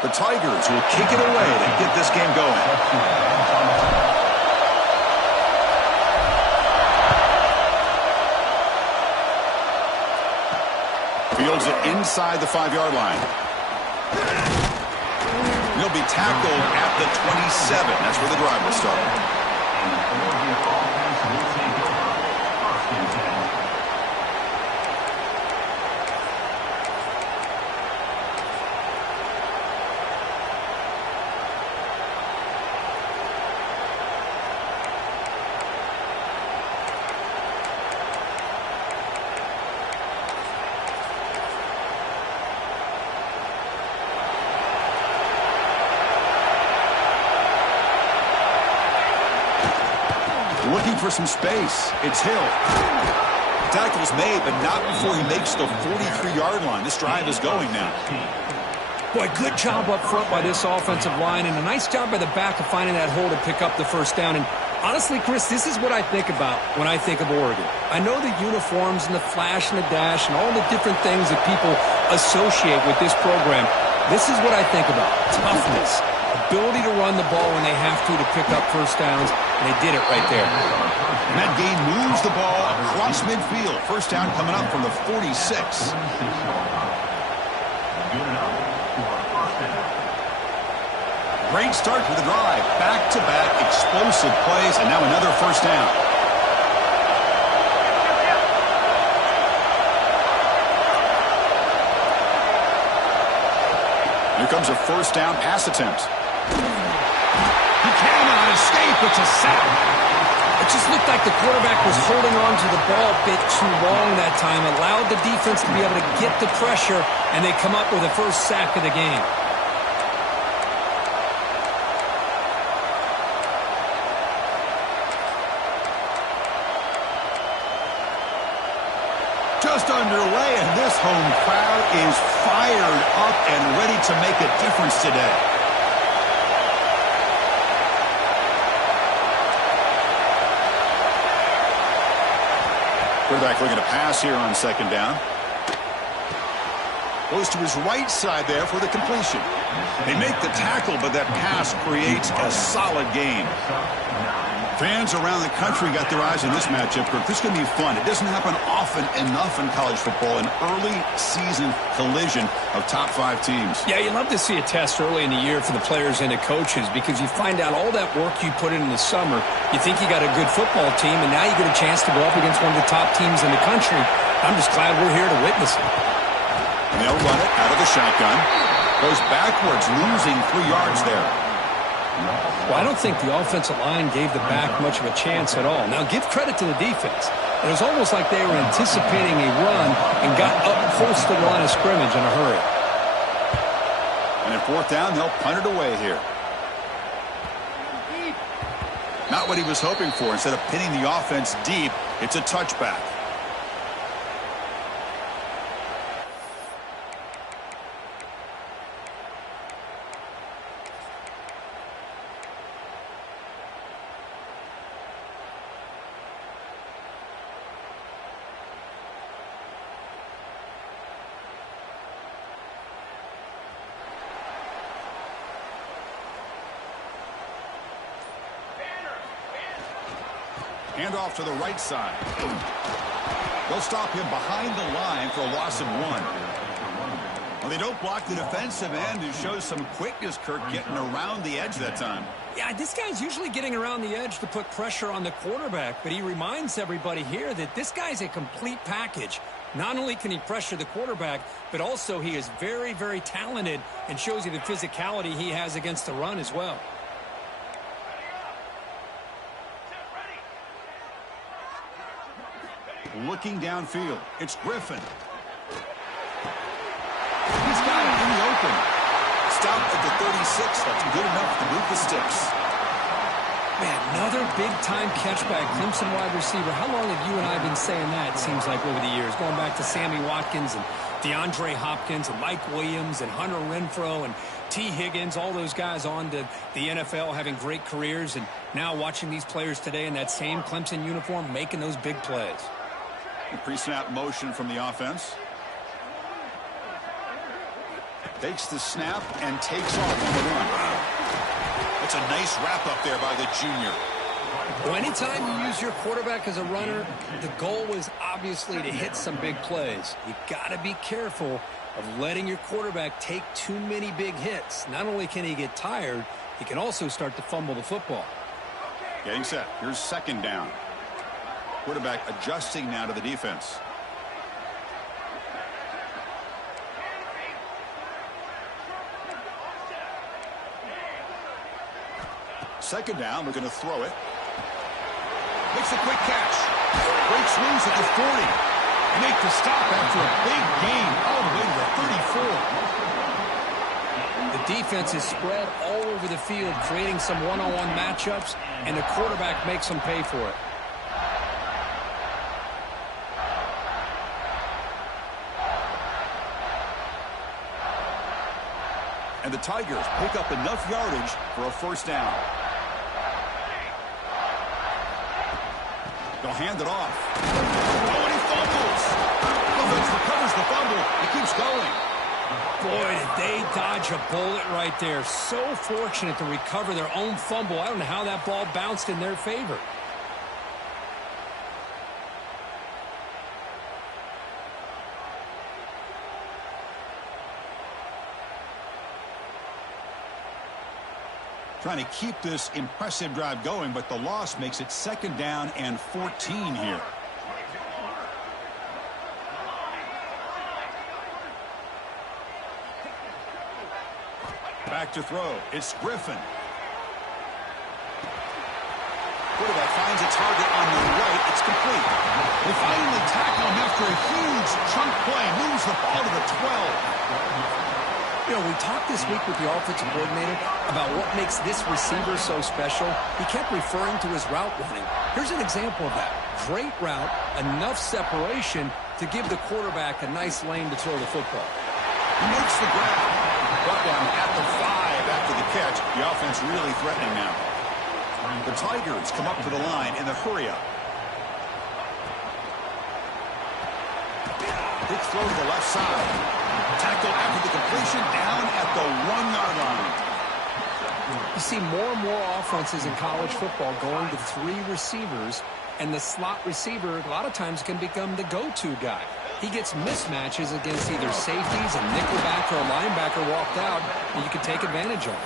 The Tigers will kick it away to get this game going. Fields it inside the 5-yard line. He'll be tackled at the 27. That's where the drive will start. Looking for some space. It's Hill. Tackle's made, but not before he makes the 43-yard line. This drive is going now. Boy, good job up front by this offensive line, and a nice job by the back of finding that hole to pick up the first down. And honestly, Chris, this is what I think about when I think of Oregon. I know the uniforms and the flash and the dash and all the different things that people associate with this program. This is what I think about. Toughness. Ability to run the ball when they have to pick up first downs, and they did it right there. And that gain moves the ball across midfield. First down coming up from the 46. Great start to the drive. Back-to-back explosive plays, and now another first down. Here comes a first down pass attempt. He cannot escape. It's a sack. It just looked like the quarterback was holding on to the ball a bit too long that time, allowed the defense to be able to get the pressure, and they come up with the first sack of the game. Just underway, and this home crowd is fired up and ready to make a difference today. Quarterback looking to pass here on second down. Goes to his right side there for the completion. They make the tackle, but that pass creates a solid gain. Fans around the country got their eyes on this matchup. This is going to be fun. It doesn't happen often enough in college football, an early season collision of top 5 teams. Yeah, you love to see a test early in the year for the players and the coaches because you find out all that work you put in the summer. You think you got a good football team, and now you get a chance to go up against one of the top teams in the country. I'm just glad we're here to witness it. And they'll run it out of the shotgun. Goes backwards, losing 3 yards there. Well, I don't think the offensive line gave the back much of a chance at all. Now, give credit to the defense. It was almost like they were anticipating a run and got up close to the line of scrimmage in a hurry. And at fourth down, they'll punt it away here. Not what he was hoping for. Instead of pinning the offense deep, it's a touchback. Hand off to the right side. They'll stop him behind the line for a loss of 1. Well, they don't block the defensive end, who shows some quickness, Kirk, getting around the edge that time. Yeah, this guy's usually getting around the edge to put pressure on the quarterback, but he reminds everybody here that this guy's a complete package. Not only can he pressure the quarterback, but also he is very, very talented and shows you the physicality he has against the run as well. Looking downfield, it's Griffin. He's got it in the open. Stopped at the 36. That's good enough to move the sticks. Man, another big-time catch by a Clemson wide receiver. How long have you and I been saying that, it seems like, over the years? Going back to Sammy Watkins and DeAndre Hopkins and Mike Williams and Hunter Renfrow and T. Higgins, all those guys on to the NFL having great careers, and now watching these players today in that same Clemson uniform making those big plays. Pre-snap motion from the offense. Takes the snap and takes off on the run. That's a nice wrap up there by the junior. Well, anytime you use your quarterback as a runner, the goal is obviously to hit some big plays. You got to be careful of letting your quarterback take too many big hits. Not only can he get tired, he can also start to fumble the football. Getting set. Here's second down. Quarterback adjusting now to the defense. Second down, we're going to throw it. Makes a quick catch. Great swings at the 40. Make the stop after a big gain all the way to the 34. The defense is spread all over the field, creating some one-on-one matchups, and the quarterback makes them pay for it. And the Tigers pick up enough yardage for a first down. They'll hand it off. Oh, and he fumbles. Defense recovers the fumble. He keeps going. Boy, did they dodge a bullet right there. So fortunate to recover their own fumble. I don't know how that ball bounced in their favor. Trying to keep this impressive drive going, but the loss makes it second down and 14 here. Back to throw. It's Griffin. Quarterback finds a target on the right. It's complete. They finally tackle him after a huge chunk play. Moves the ball to the 12. You know, we talked this week with the offensive coordinator about what makes this receiver so special. He kept referring to his route running. Here's an example of that. Great route, enough separation to give the quarterback a nice lane to throw the football. He makes the grab. Brought down at the 5 after the catch. The offense really threatening now. The Tigers come up to the line in the hurry-up. Quick throw to the left side. Tackle after the completion, down at the 1-yard line. You see more and more offenses in college football going to 3 receivers, and the slot receiver a lot of times can become the go-to guy. He gets mismatches against either safeties, a nickelback, or a linebacker walked out, and you can take advantage of it.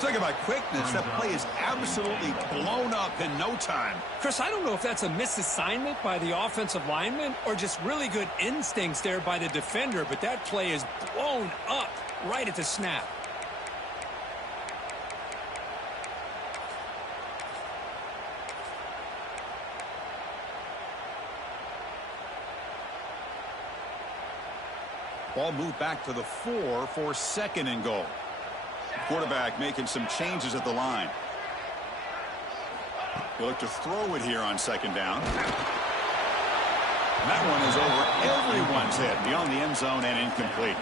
Talking about quickness, that play is absolutely blown up in no time. Chris, I don't know if that's a misassignment by the offensive lineman or just really good instincts there by the defender, but that play is blown up right at the snap. Ball moved back to the 4 for second and goal. Quarterback making some changes at the line. He'll look to throw it here on second down. And that one is over everyone's head beyond the end zone and incomplete.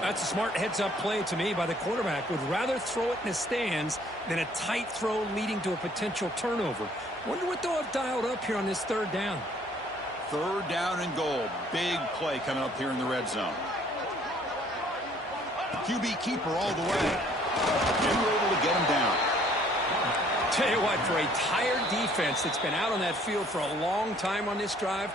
That's a smart heads-up play to me by the quarterback. Would rather throw it in the stands than a tight throw leading to a potential turnover. Wonder what they'll have dialed up here on this third down. Third down and goal. Big play coming up here in the red zone. QB keeper all the way. And we're able to get him down. Tell you what, for a tired defense that's been out on that field for a long time on this drive,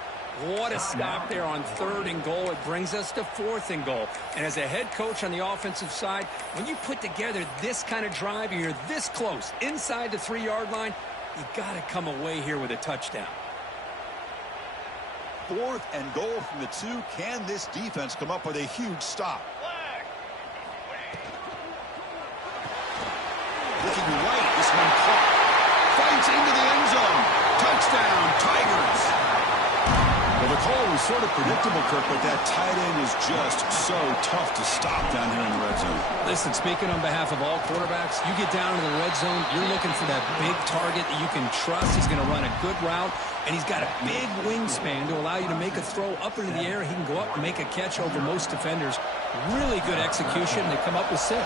what a stop there on third and goal. It brings us to fourth and goal. And as a head coach on the offensive side, when you put together this kind of drive and you're this close inside the 3-yard line, you got to come away here with a touchdown. Fourth and goal from the 2. Can this defense come up with a huge stop? Looking right, this one caught. Fights into the end zone. Touchdown, Tigers. Well, the call was sort of predictable, Kirk, but that tight end is just so tough to stop down here in the red zone. Listen, speaking on behalf of all quarterbacks, you get down into the red zone, you're looking for that big target that you can trust. He's going to run a good route, and he's got a big wingspan to allow you to make a throw up into the air. He can go up and make a catch over most defenders. Really good execution. They come up with 6.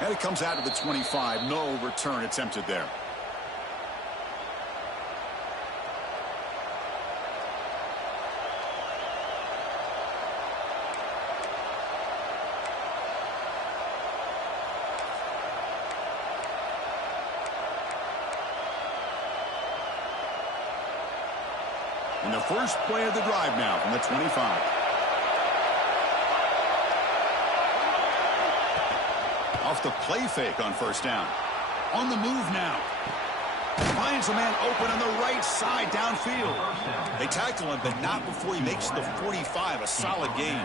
And it comes out of the 25. No return attempted there. And the first play of the drive now from the 25. Off the play fake on first down. On the move now. Finds a man open on the right side downfield. They tackle him, but not before he makes the 45. A solid gain.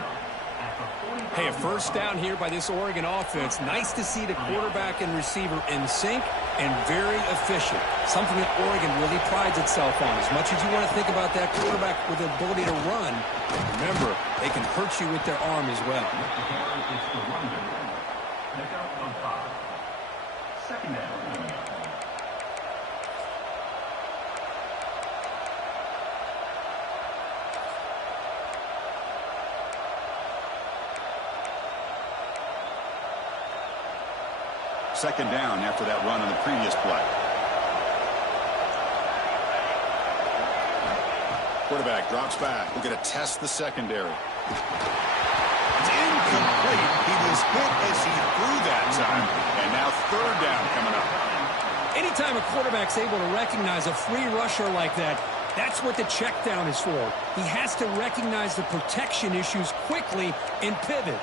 Hey, a first down here by this Oregon offense. Nice to see the quarterback and receiver in sync and very efficient. Something that Oregon really prides itself on. As much as you want to think about that quarterback with the ability to run, remember, they can hurt you with their arm as well. Second down. Second down after that run on the previous play. Quarterback drops back. We're going to test the secondary. It's incomplete. He was hit as he threw that time. And now third down coming up. Anytime a quarterback's able to recognize a free rusher like that, that's what the check down is for. He has to recognize the protection issues quickly and pivot.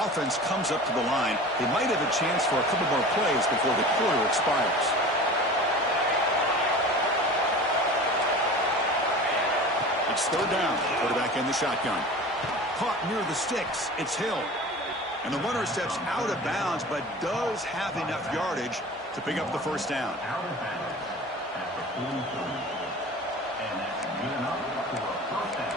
Offense comes up to the line. They might have a chance for a couple more plays before the quarter expires. It's third down. Quarterback in the shotgun. Caught near the sticks. It's Hill. And the runner steps out of bounds, but does have enough yardage to pick up the first down. Out of bounds at the 43. And that's good enough for a first down.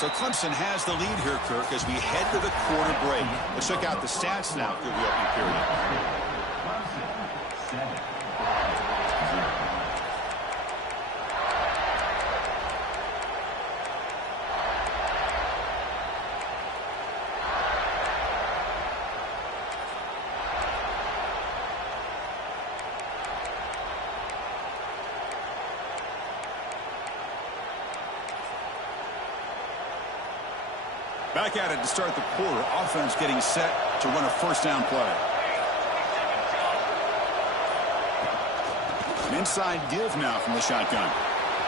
So Clemson has the lead here, Kirk, as we head to the quarter break. Let's check out the stats now through the opening period. Back at it to start the quarter. Offense getting set to run a first down play. An inside give now from the shotgun.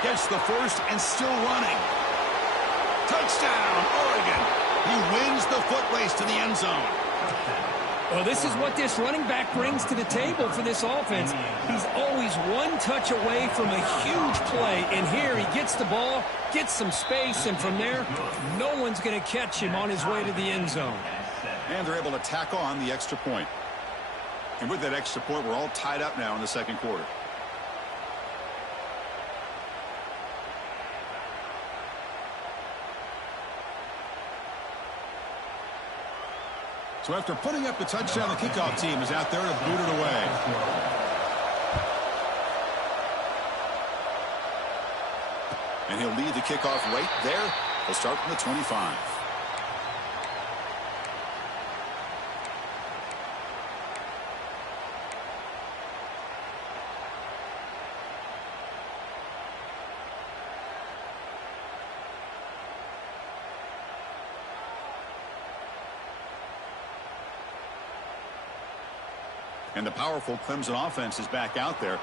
Gets the first and still running. Touchdown, Oregon. He wins the foot race to the end zone. Well, this is what this running back brings to the table for this offense. He's always one touch away from a huge play. And here he gets the ball, gets some space, and from there, no one's going to catch him on his way to the end zone. And they're able to tack on the extra point. And with that extra point, we're all tied up now in the second quarter. So after putting up the touchdown, the kickoff team is out there to boot it away. And he'll lead the kickoff right there. He'll start from the 25. And the powerful Clemson offense is back out there.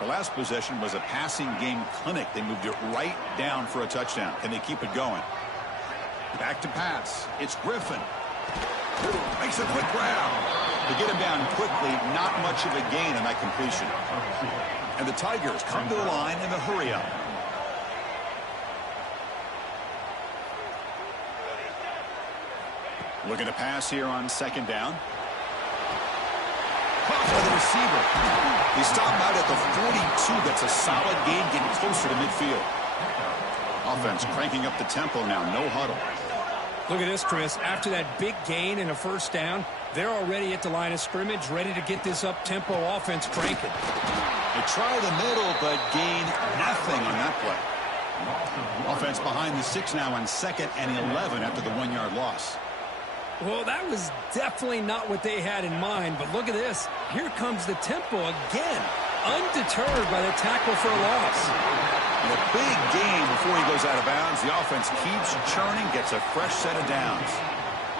The last possession was a passing game clinic. They moved it right down for a touchdown. Can they keep it going? Back to pass. It's Griffin. Makes a quick grab. To get him down quickly, not much of a gain on that completion. And the Tigers come to the line in the hurry up. Looking to pass here on second down. Caught by the receiver. He stopped out at the 42. That's a solid gain, getting closer to midfield. Offense cranking up the tempo now. No huddle. Look at this, Chris. After that big gain and a first down, they're already at the line of scrimmage, ready to get this up-tempo offense cranking. They try the middle, but gain nothing on that play. Offense behind the 6 now on 2nd and 11 after the 1-yard loss. Well, that was definitely not what they had in mind, but look at this. Here comes the tempo again. undeterred by the tackle for a loss. And a big gain before he goes out of bounds. The offense keeps churning, gets a fresh set of downs.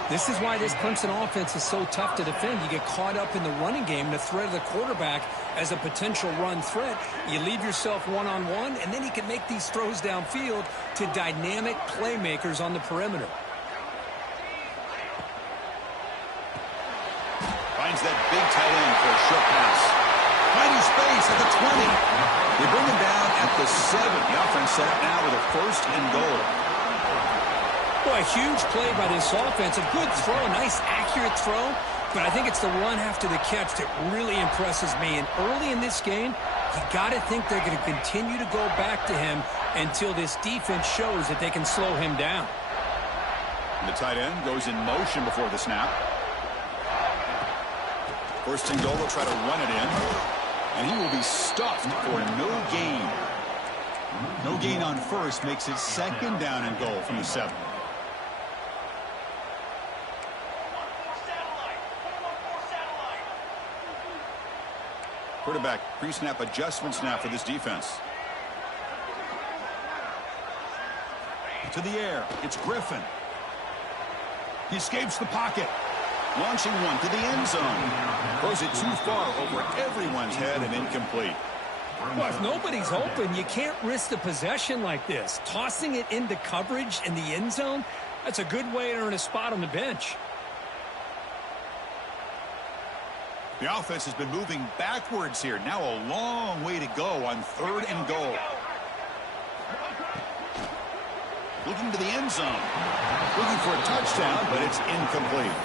This is why this Clemson offense is so tough to defend. You get caught up in the running game, the threat of the quarterback as a potential run threat. You leave yourself one-on-one, and then you can make these throws downfield to dynamic playmakers on the perimeter. Finds that big tight end for a short pass. Finding space at the 20. They bring him down at the 7. The offense set up now with a 1st and goal. Boy, a huge play by this offense. A good throw, a nice accurate throw. But I think it's the run after the catch that really impresses me. And early in this game, you got to think they're going to continue to go back to him until this defense shows that they can slow him down. And the tight end goes in motion before the snap. 1st and goal, they'll try to run it in. And he will be stuffed for no gain. No gain on 1st makes it 2nd down and goal from the 7. Quarterback pre-snap adjustments now for this defense. To the air, it's Griffin. He escapes the pocket. Launching one to the end zone. Throws it too far over everyone's head and incomplete. Well, if nobody's open, you can't risk the possession like this. Tossing it into coverage in the end zone, that's a good way to earn a spot on the bench. The offense has been moving backwards here. Now a long way to go on 3rd and goal. Looking to the end zone. Looking for a touchdown, but it's incomplete.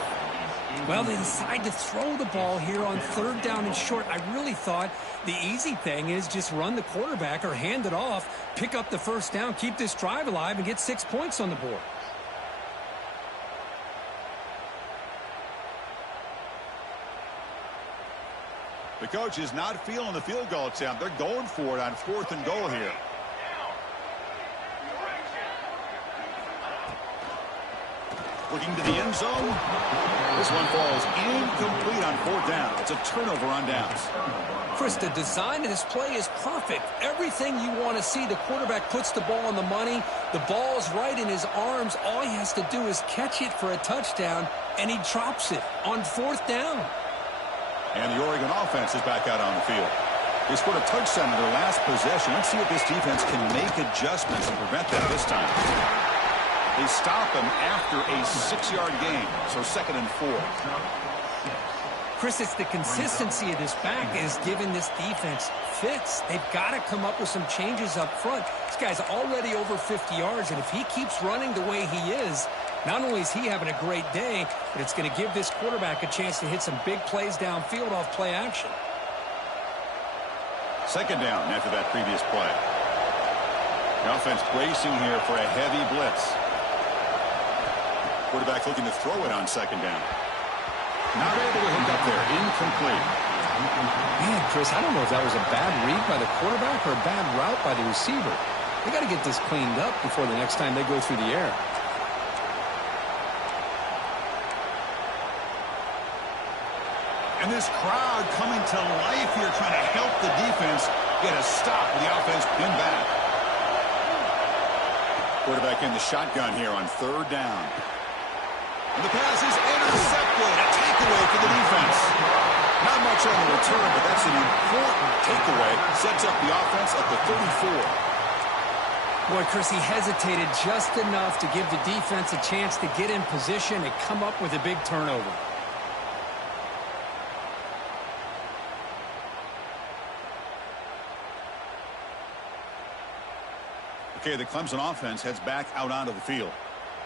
Well, they decide to throw the ball here on 3rd down and short. I really thought the easy thing is just run the quarterback or hand it off, pick up the 1st down, keep this drive alive, and get 6 points on the board. The coach is not feeling the field goal attempt. They're going for it on 4th and goal here. Looking to the end zone. This one falls incomplete on 4th down. It's a turnover on downs. Chris, the design of this play is perfect. Everything you want to see. The quarterback puts the ball on the money. The ball's right in his arms. All he has to do is catch it for a touchdown, and he drops it on 4th down. And the Oregon offense is back out on the field. They scored a touchdown in their last possession. Let's see if this defense can make adjustments and prevent that this time. They stop him after a 6-yard gain, so 2nd and 4. Chris, it's the consistency of this back is giving this defense fits. They've got to come up with some changes up front. This guy's already over 50 yards, and if he keeps running the way he is, not only is he having a great day, but it's going to give this quarterback a chance to hit some big plays downfield off play action. 2nd down after that previous play. The offense bracing here for a heavy blitz. Quarterback looking to throw it on 2nd down. Not able to hook up there. Incomplete. Man, Chris, I don't know if that was a bad read by the quarterback or a bad route by the receiver. They got to get this cleaned up before the next time they go through the air. And this crowd coming to life here, trying to help the defense get a stop with the offense pinned back. Quarterback in the shotgun here on 3rd down. And the pass is intercepted. A takeaway for the defense. Not much on the return, but that's an important takeaway. Sets up the offense at the 34. Boy, Chris, he hesitated just enough to give the defense a chance to get in position and come up with a big turnover. Okay, the Clemson offense heads back out onto the field.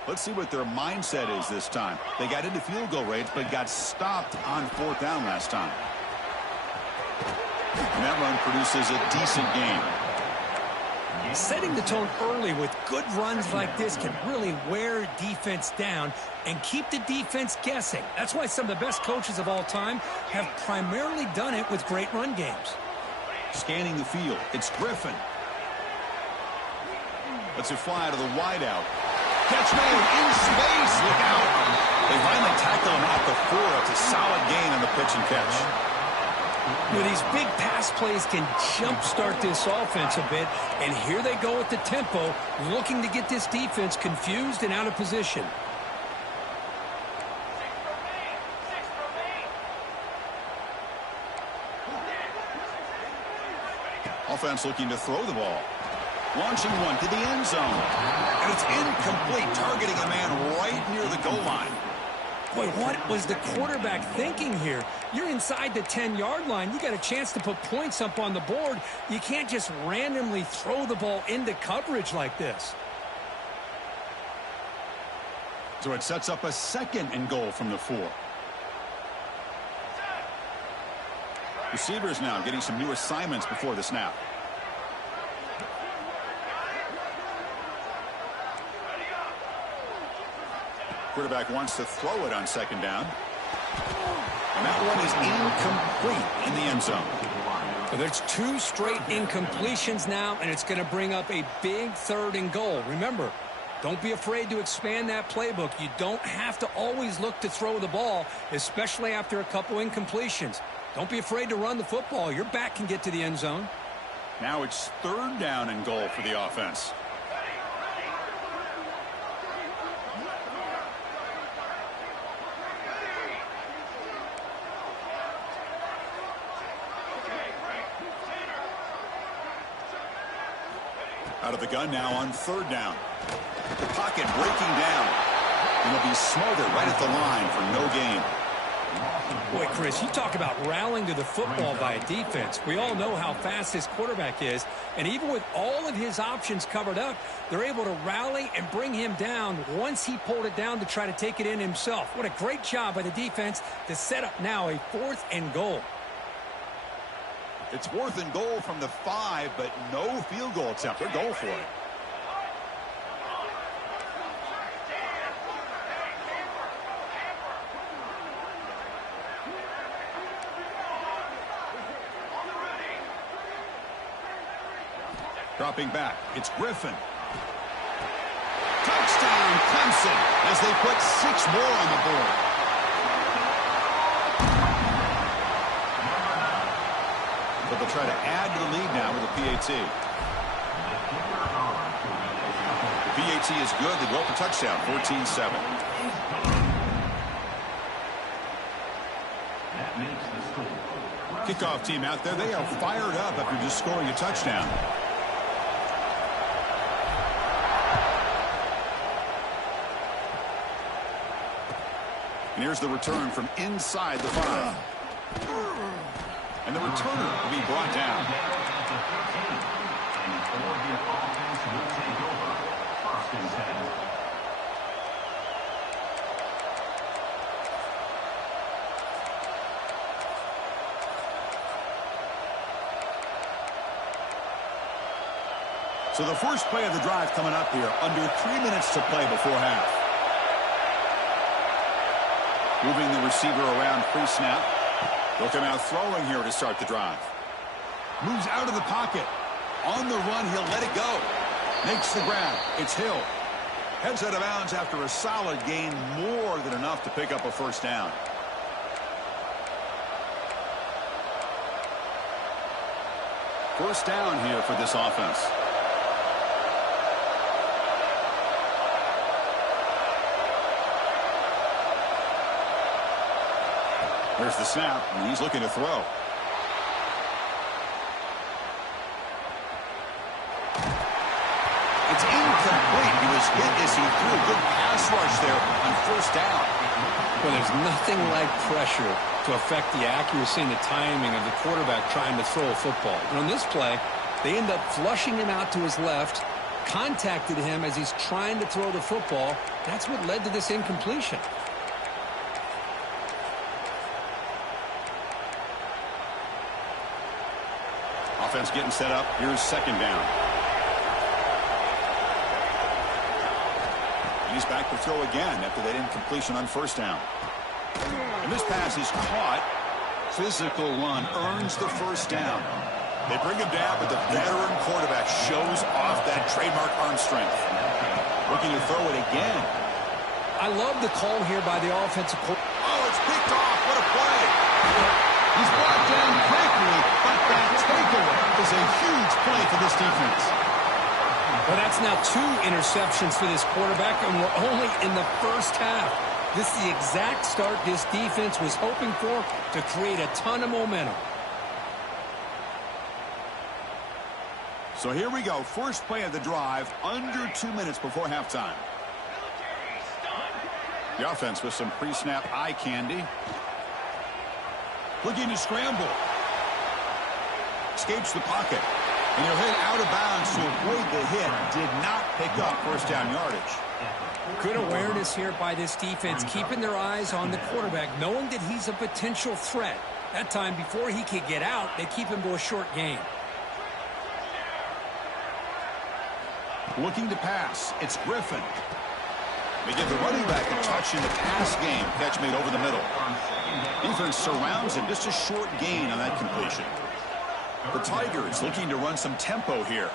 Let's see what their mindset is this time. They got into field goal range, but got stopped on 4th down last time. And that run produces a decent gain. Setting the tone early with good runs like this can really wear defense down and keep the defense guessing. That's why some of the best coaches of all time have primarily done it with great run games. Scanning the field, it's Griffin. Lets it fly to the wideout. Catch made in space. Look out. They finally tackle him at the 4. It's a solid gain on the pitch and catch. You know, these big pass plays can jumpstart this offense a bit, and here they go with the tempo, looking to get this defense confused and out of position. Offense looking to throw the ball. Launching one to the end zone. And it's incomplete, targeting a man right near the goal line. Boy, what was the quarterback thinking here? You're inside the 10-yard line. You got a chance to put points up on the board. You can't just randomly throw the ball into coverage like this. So it sets up a 2nd and goal from the 4. Receivers now getting some new assignments before the snap. Quarterback wants to throw it on 2nd down. And that one is incomplete in the end zone. So there's 2 straight incompletions now, and it's going to bring up a big 3rd and goal. Remember, don't be afraid to expand that playbook. You don't have to always look to throw the ball, especially after a couple incompletions. Don't be afraid to run the football. Your back can get to the end zone. Now it's 3rd down and goal for the offense. Out of the gun now on 3rd down. The pocket breaking down. And he'll be smothered right at the line for no gain. Boy, Chris, you talk about rallying to the football by a defense. We all know how fast this quarterback is, and even with all of his options covered up, they're able to rally and bring him down once he pulled it down to try to take it in himself. What a great job by the defense to set up now a 4th and goal. It's 4th and goal from the 5, but no field goal attempt. They're going for it. Dropping back, it's Griffin. Touchdown, Clemson, as they put 6 more on the board. But they'll try to add to the lead now with a PAT. The PAT is good. They go up a touchdown, 14-7. Kickoff team out there, they are fired up after just scoring a touchdown. And here's the return from inside the 5. And the returner will be brought down. So the first play of the drive coming up here, under 3 minutes to play before half. Moving the receiver around pre-snap. They'll come out throwing here to start the drive. Moves out of the pocket. On the run, he'll let it go. Makes the grab. It's Hill. Heads out of bounds after a solid gain, more than enough to pick up a 1st down. First down here for this offense. There's the snap, and he's looking to throw. It's incomplete. He was hit as he threw a good pass rush there on 1st down. Well, there's nothing like pressure to affect the accuracy and the timing of the quarterback trying to throw a football. And on this play, they end up flushing him out to his left, contacted him as he's trying to throw the football. That's what led to this incompletion. Offense getting set up. Here's 2nd down. He's back to throw again after that incompletion on 1st down. And this pass is caught. Physical run earns the 1st down. They bring him down, but the veteran quarterback shows off that trademark arm strength. Looking to throw it again. I love the call here by the offensive coordinator. Oh, it's picked off. What a play. He's brought down. for this defense. Well, that's now 2 interceptions for this quarterback, and we're only in the first half. This is the exact start this defense was hoping for to create a ton of momentum. So here we go. First play of the drive, under 2 minutes before halftime. The offense with some pre-snap eye candy. Looking to scramble. Escapes the pocket. And he'll hit out of bounds to avoid the hit. Did not pick up first down yardage. Good awareness here by this defense, keeping their eyes on the quarterback, knowing that he's a potential threat. That time, before he could get out, they keep him to a short gain. Looking to pass. It's Griffin. They give the running back a touch in the pass game. Catch made over the middle. Defense surrounds him. Just a short gain on that completion. The Tigers looking to run some tempo here.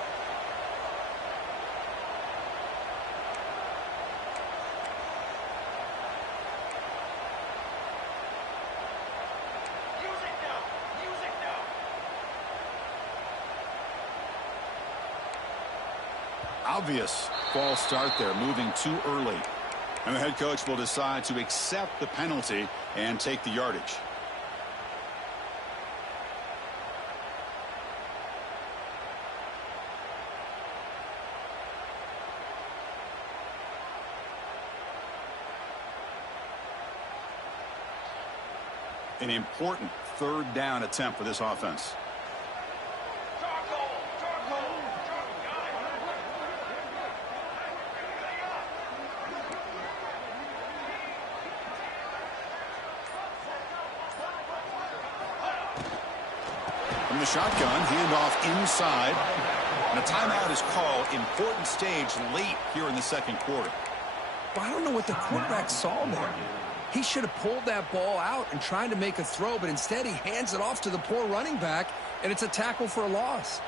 Obvious false start there, moving too early. And the head coach will decide to accept the penalty and take the yardage. An important third down attempt for this offense. From the shotgun, handoff inside. And a timeout is called. Important stage late here in the second quarter. Well, I don't know what the quarterback saw there. He should have pulled that ball out and tried to make a throw, but instead he hands it off to the poor running back, and it's a tackle for a loss.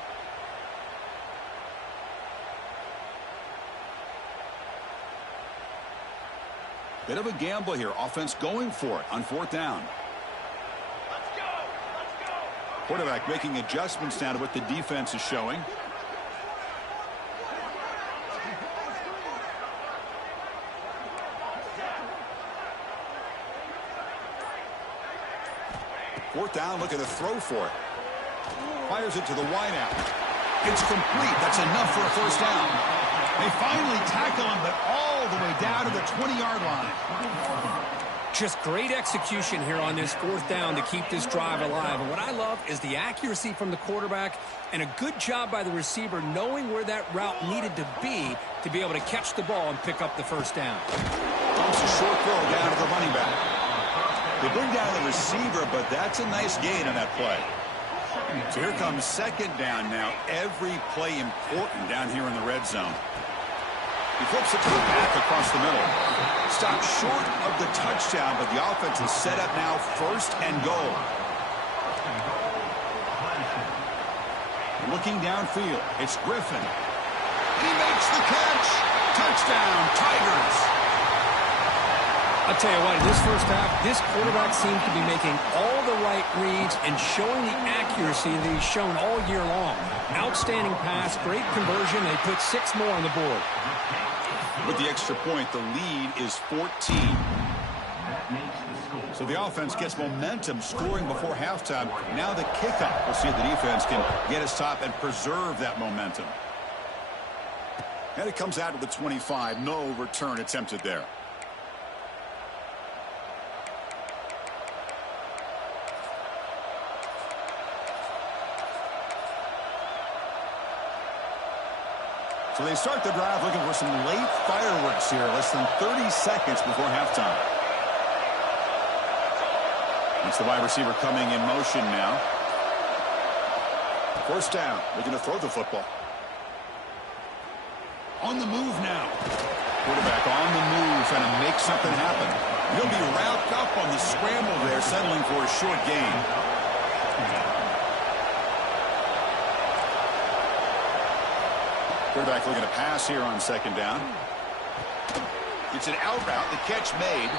Bit of a gamble here. Offense going for it on fourth down. Quarterback making adjustments now to what the defense is showing. Fourth down, looking to throw for it. Fires it to the wideout. It's complete. That's enough for a first down. They finally tackle him, but all the way down to the 20-yard line. Just great execution here on this fourth down to keep this drive alive. And what I love is the accuracy from the quarterback and a good job by the receiver knowing where that route needed to be able to catch the ball and pick up the first down. Dumps a short throw down to the running back. They bring down the receiver, but that's a nice gain on that play. So here comes second down now. Every play important down here in the red zone. He flips it to the back across the middle. Stopped short of the touchdown, but the offense is set up now first and goal. Looking downfield, it's Griffin. He makes the catch. Touchdown, Tigers. I'll tell you what, in this first half, this quarterback seems to be making all the right reads and showing the accuracy that he's shown all year long. Outstanding pass, great conversion. They put 6 more on the board. With the extra point, the lead is 14. So the offense gets momentum scoring before halftime. Now the kickoff. We'll see if the defense can get a stop and preserve that momentum. And it comes out of the 25. No return attempted there. So they start the drive looking for some late fireworks here, less than 30 seconds before halftime. It's the wide receiver coming in motion now. First down, looking to throw the football. On the move now. Quarterback on the move, trying to make something happen. He'll be wrapped up on the scramble there, settling for a short gain. Quarterback looking to pass here on second down. It's an out route. The catch made.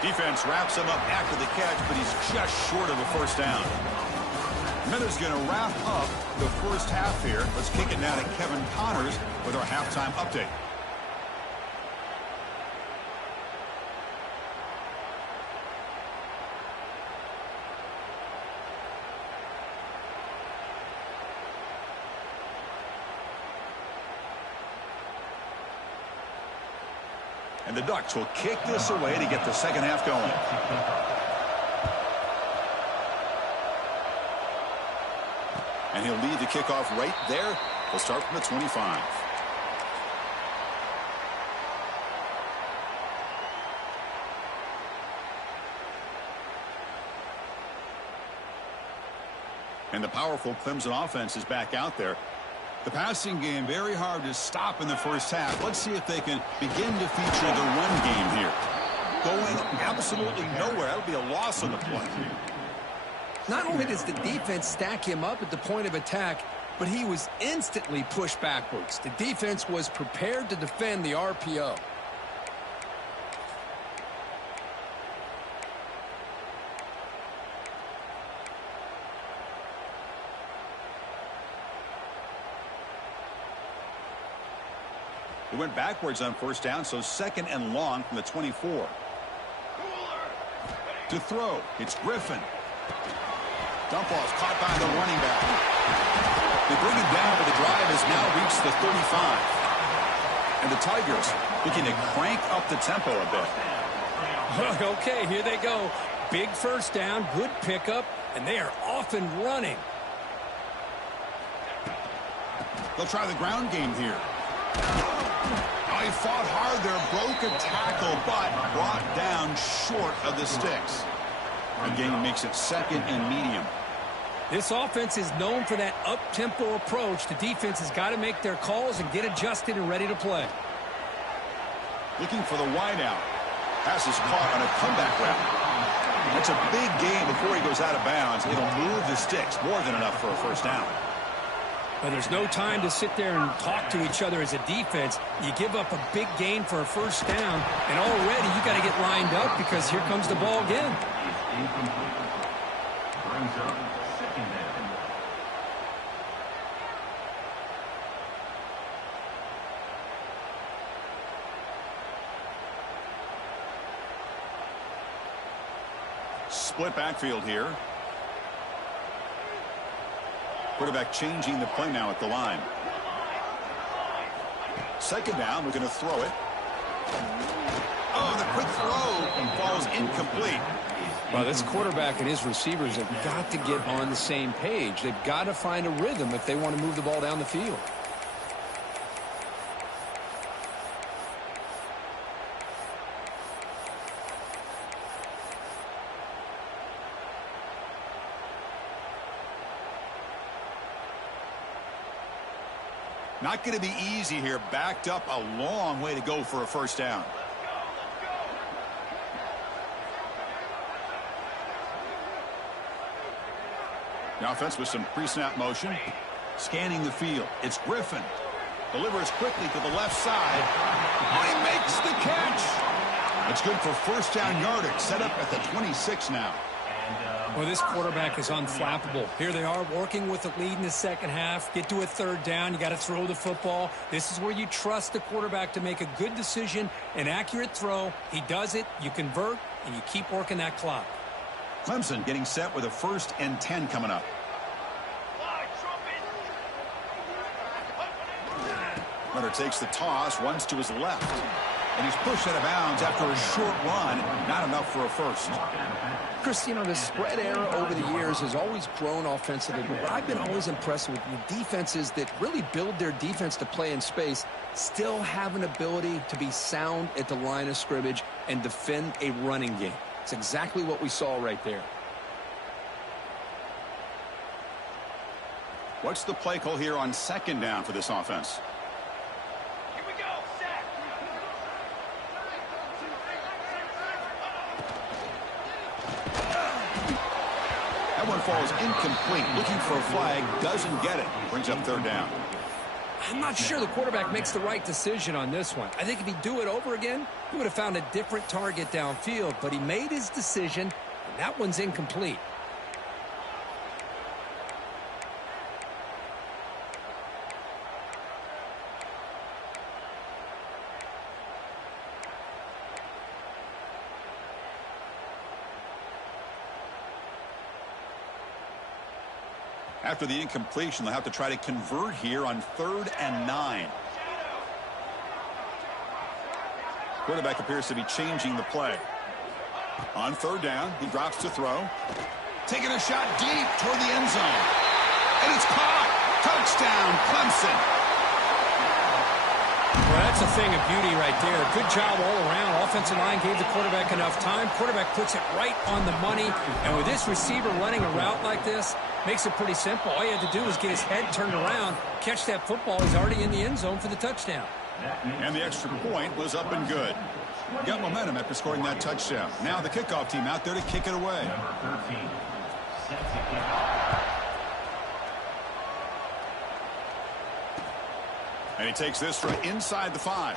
Defense wraps him up after the catch, but he's just short of a first down. Miller's going to wrap up the first half here. Let's kick it now to Kevin Connors with our halftime update. And the Ducks will kick this away to get the second half going. And he'll lead the kickoff right there. He'll start from the 25. And the powerful Clemson offense is back out there. The passing game very hard to stop in the first half. Let's see if they can begin to feature the run game here. Going absolutely nowhere. That'll be a loss on the play. Not only does the defense stack him up at the point of attack, but he was instantly pushed backwards. The defense was prepared to defend the RPO. He went backwards on first down, so second and long from the 24. To throw, it's Griffin. Dump ball's caught by the running back. They bring it down, but the drive has now reached the 35. And the Tigers looking to crank up the tempo a bit. Okay, here they go. Big first down, good pickup, and they are off and running. They'll try the ground game here. Oh, he fought hard there, broke a tackle, but brought down short of the sticks. The game makes it second and medium. This offense is known for that up-tempo approach. The defense has got to make their calls and get adjusted and ready to play. Looking for the wideout. Pass is caught on a comeback route. That's a big gain before he goes out of bounds. It'll move the sticks, more than enough for a first down. But there's no time to sit there and talk to each other as a defense. You give up a big gain for a first down, and already you got to get lined up because here comes the ball again. Brings up second down. Split backfield here. Quarterback changing the play now at the line. Second down, we're going to throw it. Oh, the quick throw falls incomplete. Well, this quarterback and his receivers have got to get on the same page. They've got to find a rhythm if they want to move the ball down the field. Not going to be easy here. Backed up a long way to go for a first down. The offense with some pre-snap motion. Scanning the field. It's Griffin. Delivers quickly to the left side. Oh, he makes the catch. It's good for first down yardage. Set up at the 26 now. Well, this quarterback is unflappable. Here they are working with the lead in the second half. Get to a third down. You got to throw the football. This is where you trust the quarterback to make a good decision, an accurate throw. He does it. You convert, and you keep working that clock. Clemson getting set with a 1st and 10 coming up. Runner takes the toss, runs to his left. And he's pushed out of bounds after a short run. Not enough for a first. Chris, you know, the spread era over the years has always grown offensively, but I've been always impressed with the defenses that really build their defense to play in space, still have an ability to be sound at the line of scrimmage and defend a running game. It's exactly what we saw right there. What's the play call here on second down for this offense? One falls incomplete. Looking for a flag. Doesn't get it. Brings up third down. I'm not sure the quarterback makes the right decision on this one. I think if he'd do it over again, he would have found a different target downfield. But he made his decision, and that one's incomplete. After the incompletion, they'll have to try to convert here on 3rd and 9. Quarterback appears to be changing the play. On 3rd down, he drops to throw. Taking a shot deep toward the end zone. And it's caught. Touchdown, Clemson. Well, that's a thing of beauty right there. Good job all around. Offensive line gave the quarterback enough time. Quarterback puts it right on the money. And with this receiver running a route like this, makes it pretty simple. All you have to do is get his head turned around, catch that football. He's already in the end zone for the touchdown. And the extra point was up and good. Got momentum after scoring that touchdown. Now the kickoff team out there to kick it away. Number 13 sets the kickoff. And he takes this from inside the 5.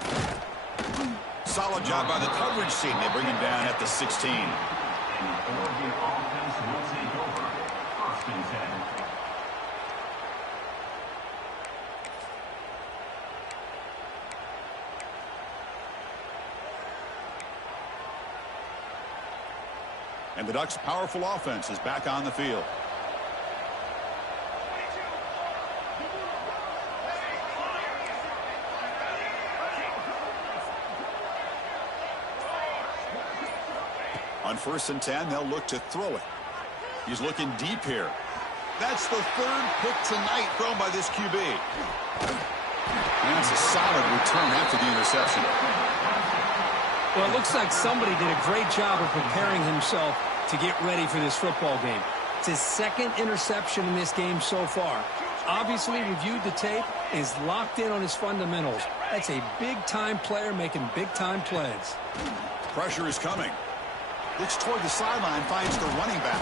Solid job by the coverage team. They bring him down at the 16. And the Oregon offense will take over. 1st and 10. And the Ducks' powerful offense is back on the field. On 1st and 10, they'll look to throw it. He's looking deep here. That's the 3rd pick tonight thrown by this QB. And that's a solid return after the interception. Well, it looks like somebody did a great job of preparing himself to get ready for this football game. It's his 2nd interception in this game so far. Obviously reviewed the tape, is locked in on his fundamentals. That's a big-time player making big-time plays. Pressure is coming. Looks toward the sideline, finds the running back.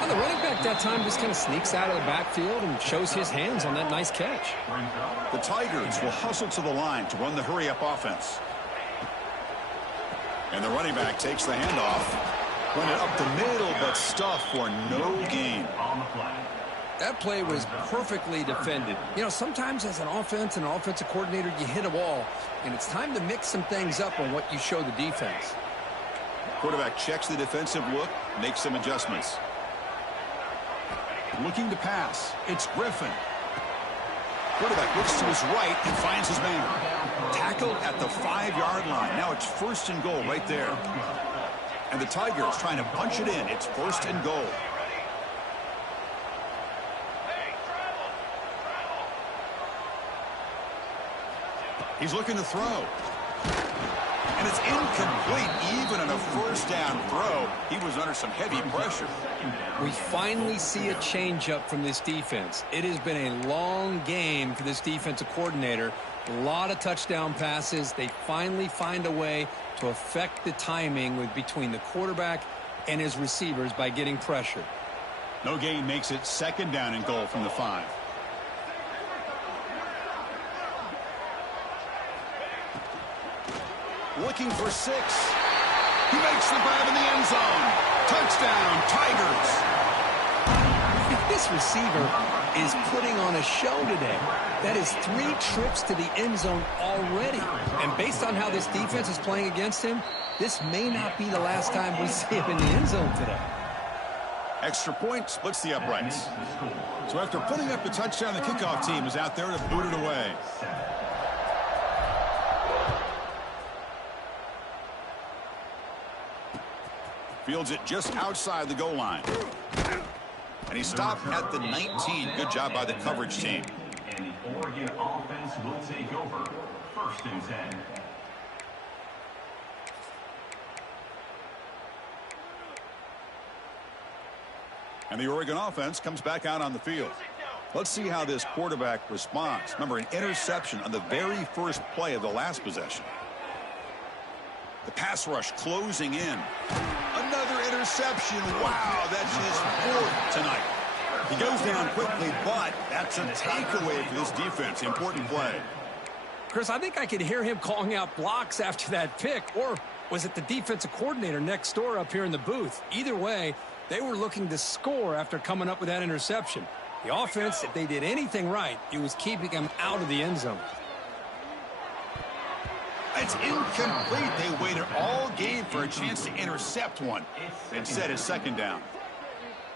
Well, the running back that time just kind of sneaks out of the backfield and shows his hands on that nice catch. The Tigers will hustle to the line to run the hurry-up offense. And the running back takes the handoff. Run it up the middle, but stuffed for no gain. That play was perfectly defended. You know, sometimes as an offense and an offensive coordinator, you hit a wall, and it's time to mix some things up on what you show the defense. Quarterback checks the defensive look, makes some adjustments. Looking to pass. It's Griffin. Quarterback looks to his right and finds his man. Tackled at the 5-yard line. Now it's 1st and goal right there. And the Tigers trying to punch it in. It's 1st and goal. He's looking to throw. And it's incomplete. Even on a 1st down throw, he was under some heavy pressure. We finally see a change-up from this defense. It has been a long game for this defensive coordinator. A lot of touchdown passes. They finally find a way to affect the timing between the quarterback and his receivers by getting pressure. No gain makes it 2nd down and goal from the 5. Looking for 6. He makes the grab in the end zone. Touchdown, Tigers. This receiver is putting on a show today. That is 3 trips to the end zone already. And based on how this defense is playing against him, this may not be the last time we see him in the end zone today. Extra point splits the uprights. So after putting up the touchdown, the kickoff team is out there to boot it away. Fields it just outside the goal line. And he stopped at the 19. Good job by the coverage team. And the Oregon offense will take over. 1st and 10. And the Oregon offense comes back out on the field. Let's see how this quarterback responds. Remember, an interception on the very first play of the last possession. The pass rush closing in. Another interception. Wow, that's his 4th tonight. He goes down quickly, but that's a takeaway for this defense. Important play. Chris, I think I could hear him calling out blocks after that pick, or was it the defensive coordinator next door up here in the booth? Either way, they were looking to score after coming up with that interception. The offense, if they did anything right, it was keeping them out of the end zone. It's incomplete. They waited all game for a chance to intercept one. Instead, it's 2nd down.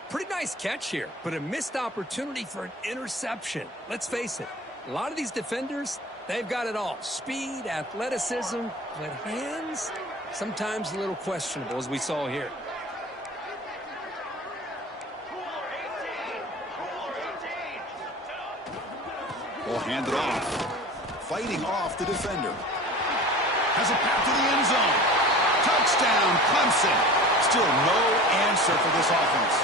Pretty nice catch here, but a missed opportunity for an interception. Let's face it, a lot of these defenders, they've got it all. Speed, athleticism, but hands, sometimes a little questionable, as we saw here. Will hand it off. Fighting off the defender. Has a path to the end zone. Touchdown, Clemson. Still no answer for this offense.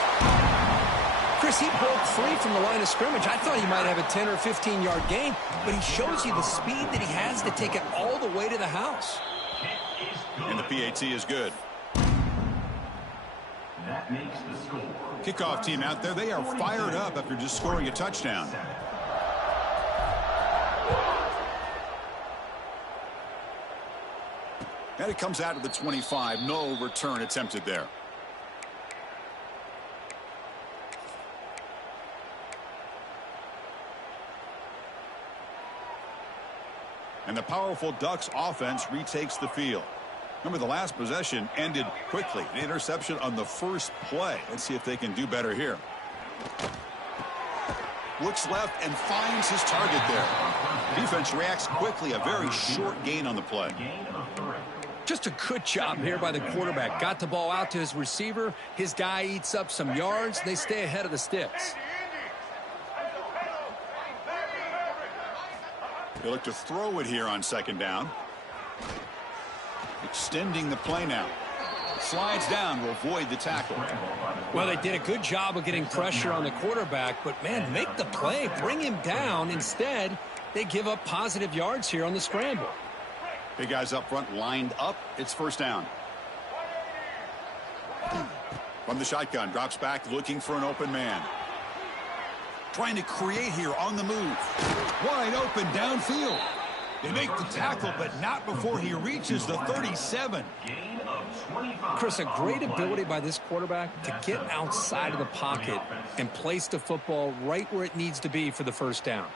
Chris, he broke free from the line of scrimmage. I thought he might have a 10 or 15-yard gain, but he shows you the speed that he has to take it all the way to the house. And the PAT is good. That makes the score. Kickoff team out there, they are fired up after just scoring a touchdown. And it comes out of the 25. No return attempted there. And the powerful Ducks offense retakes the field. Remember, the last possession ended quickly. An interception on the first play. Let's see if they can do better here. Looks left and finds his target there. Defense reacts quickly. A very short gain on the play. Just a good job here by the quarterback. Got the ball out to his receiver. His guy eats up some yards. They stay ahead of the sticks. They look to throw it here on second down. Extending the play now. Slides down to avoid the tackle. Well, they did a good job of getting pressure on the quarterback, but, man, make the play. Bring him down. Instead, they give up positive yards here on the scramble. Big guys up front lined up. It's first down. From the shotgun, drops back looking for an open man. Trying to create here on the move. Wide open downfield. They make the tackle, but not before he reaches the 37. Chris, a great ability by this quarterback to get outside of the pocket and place the football right where it needs to be for the first down.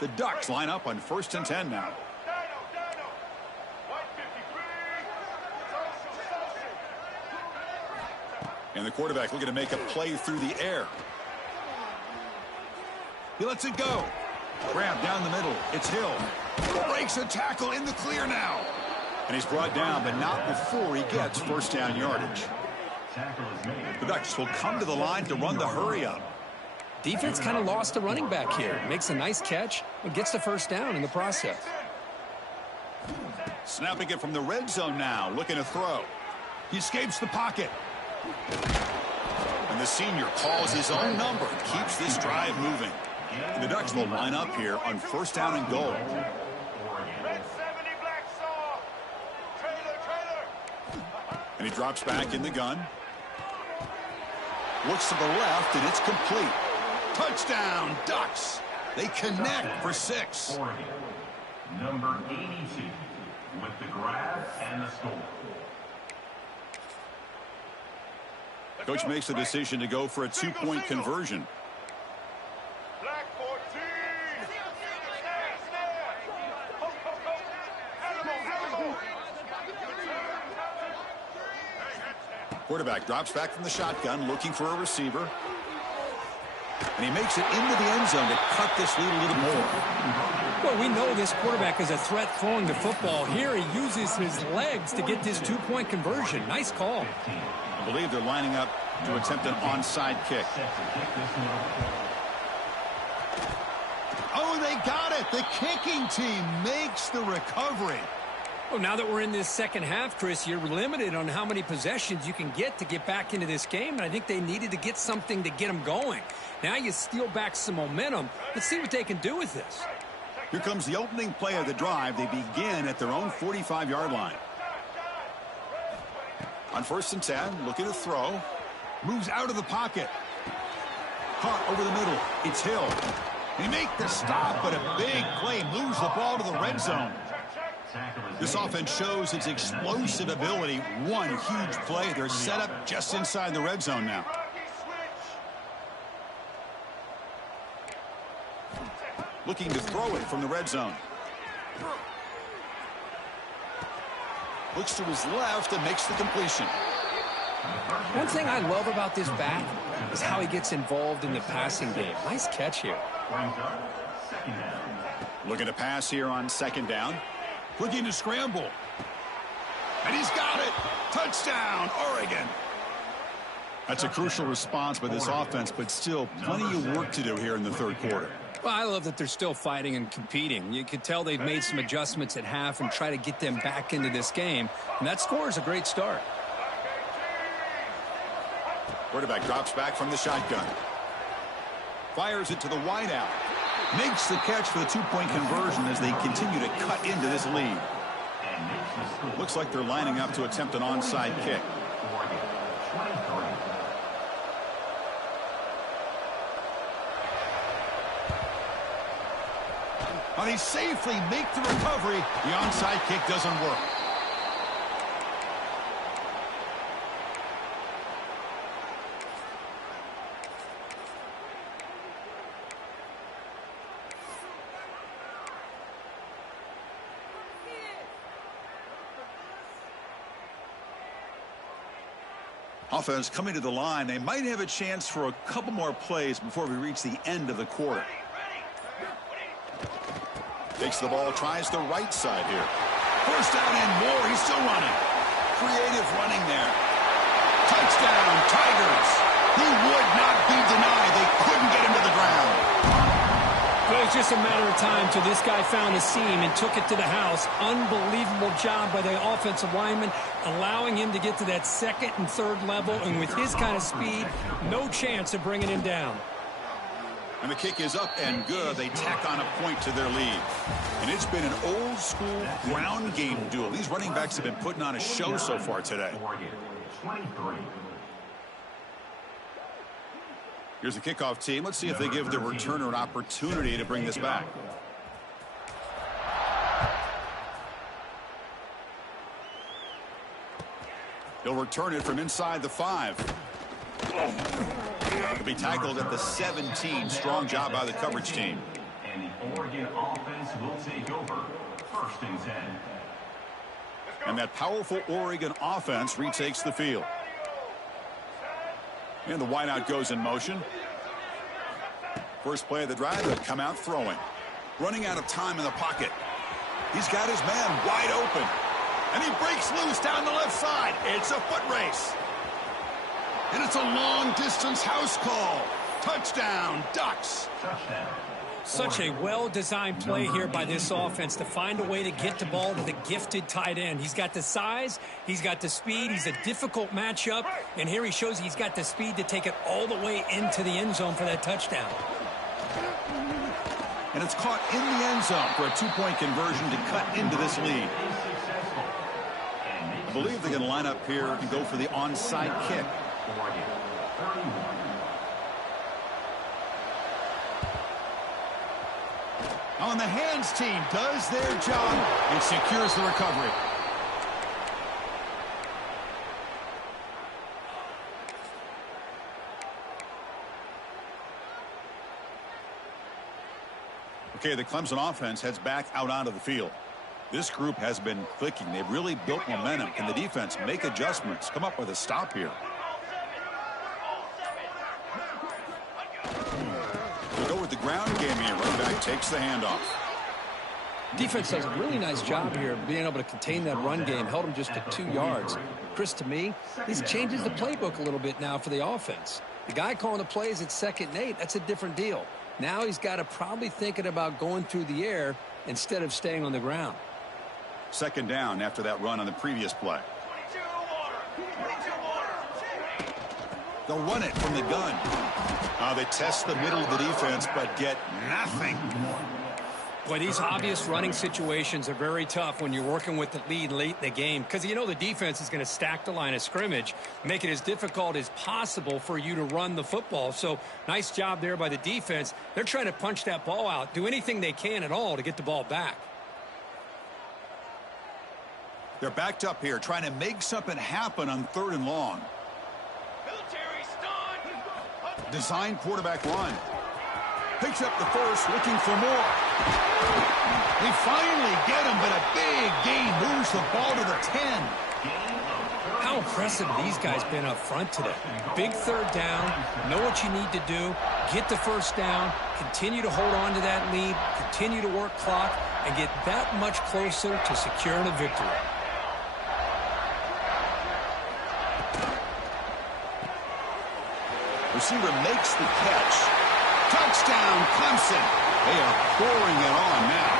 The Ducks line up on 1st and 10 now. And the quarterback looking to make a play through the air. He lets it go. Grab down the middle. It's Hill. Breaks a tackle in the clear now. And he's brought down, but not before he gets first down yardage. The Ducks will come to the line to run the hurry up. Defense kind of lost the running back here. Makes a nice catch and gets the first down in the process. Snapping it from the red zone now. Looking to throw. He escapes the pocket. And the senior calls his own number and keeps this drive moving. And the Ducks will line up here on first down and goal. And he drops back in the gun. Looks to the left, and it's complete. Touchdown, Ducks. They connect for 6. Number 82 with the grab and the score. Coach makes the decision to go for a 2-point conversion. Quarterback drops back from the shotgun, looking for a receiver. And he makes it into the end zone to cut this lead a little more. Well, we know this quarterback is a threat throwing the football. Here he uses his legs to get this 2-point conversion. Nice call. I believe they're lining up to attempt an onside kick. Oh, they got it. The kicking team makes the recovery. Well, now that we're in this second half, Chris, you're limited on how many possessions you can get to get back into this game, and I think they needed to get something to get them going. Now you steal back some momentum. Let's see what they can do with this. Here comes the opening play of the drive. They begin at their own 45-yard line. On 1st and 10, looking to throw. Moves out of the pocket. Caught over the middle. It's Hill. They make the stop, but a big play moves the ball to the red zone. This offense shows its explosive ability. One huge play. They're set up just inside the red zone now. Looking to throw it from the red zone. Looks to his left and makes the completion. One thing I love about this back is how he gets involved in the passing game. Nice catch here. Looking to pass here on second down. Looking to scramble. And he's got it. Touchdown, Oregon. That's a crucial response by this offense, but still plenty of work to do here in the third quarter. Well, I love that they're still fighting and competing. You can tell they've made some adjustments at half and try to get them back into this game. And that score is a great start. Quarterback drops back from the shotgun. Fires it to the wideout. Makes the catch for the two-point conversion as they continue to cut into this lead. Looks like they're lining up to attempt an onside kick. Well, they safely make the recovery. The onside kick doesn't work. Offense coming to the line. They might have a chance for a couple more plays before we reach the end of the quarter. Takes the ball, tries the right side here. First down and more. He's still running. Creative running there. Touchdown, Tigers. He would not be denied. They couldn't get him to the ground. Well, it was just a matter of time till this guy found a seam and took it to the house. Unbelievable job by the offensive lineman, allowing him to get to that second and third level. And with his kind of speed, no chance of bringing him down. And the kick is up and good. They tack on a point to their lead. And it's been an old-school ground game duel. These running backs have been putting on a show so far today. Here's the kickoff team. Let's see if they give the returner an opportunity to bring this back. He'll return it from inside the 5. He'll be tackled at the 17. Strong job by the coverage team. And the Oregon offense will take over. First and 10. And that powerful Oregon offense retakes the field. And the wideout goes in motion. First play of the drive, they come out throwing. Running out of time in the pocket. He's got his man wide open. And he breaks loose down the left side. It's a foot race. And it's a long-distance house call. Touchdown, Ducks. Touchdown. Such a well-designed play here by this offense to find a way to get the ball to the gifted tight end. He's got the size, he's got the speed, he's a difficult matchup, and here he shows he's got the speed to take it all the way into the end zone for that touchdown. And it's caught in the end zone for a two-point conversion to cut into this lead. I believe they're going to line up here and go for the onside kick. On the hands team does their job. It secures the recovery. Okay, the Clemson offense heads back out onto the field. This group has been clicking. They've really built momentum. Can the defense make adjustments? Come up with a stop here. We'll go with the ground game here. Running back takes the handoff. Defense does a really nice job here of being able to contain that run game. Held him just to 2 yards. Chris, to me, this changes the playbook a little bit now for the offense. The guy calling the plays at 2nd and 8, that's a different deal. Now he's got to probably thinking about going through the air instead of staying on the ground. 2nd down after that run on the previous play. They'll run it from the gun. They test the middle of the defense, but get nothing. Boy, these obvious running situations are very tough when you're working with the lead late in the game because you know the defense is going to stack the line of scrimmage, make it as difficult as possible for you to run the football. So nice job there by the defense. They're trying to punch that ball out, do anything they can at all to get the ball back. They're backed up here, trying to make something happen on 3rd and long. Design quarterback run. Picks up the first, looking for more. They finally get him, but a big gain moves the ball to the 10. How How impressive have these guys been up front today? Big third down, know what you need to do, get the first down, continue to hold on to that lead, continue to work clock, and get that much closer to securing a victory. Receiver makes the catch. Touchdown, Clemson. They are pouring it on now.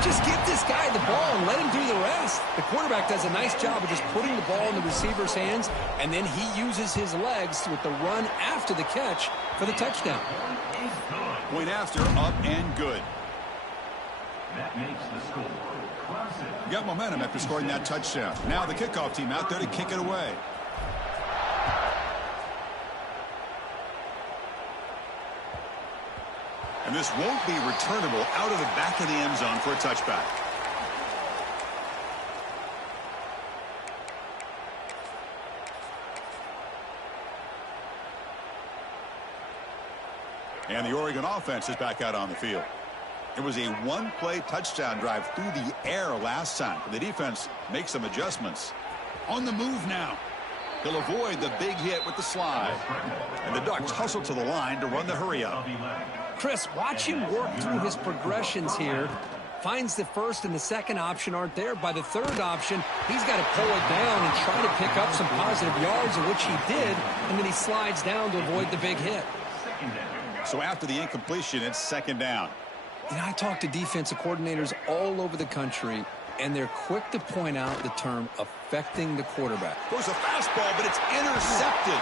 Just give this guy the ball and let him do the rest. The quarterback does a nice job of just putting the ball in the receiver's hands, and then he uses his legs with the run after the catch for the touchdown. Point after, up and good. That makes the score. Clemson. Got momentum after scoring that touchdown. Now the kickoff team out there to kick it away. And this won't be returnable out of the back of the end zone for a touchback. And the Oregon offense is back out on the field. It was a one-play touchdown drive through the air last time. The defense makes some adjustments. On the move now. He'll avoid the big hit with the slide. And the Ducks hustle to the line to run the hurry-up. Chris, watch him work through his progressions here. Finds the first and the second option aren't there. By the third option, he's got to pull it down and try to pick up some positive yards, of which he did, and then he slides down to avoid the big hit. So after the incompletion, it's second down. You know, I talk to defensive coordinators all over the country, and they're quick to point out the term affecting the quarterback. Goes a fastball, but it's intercepted.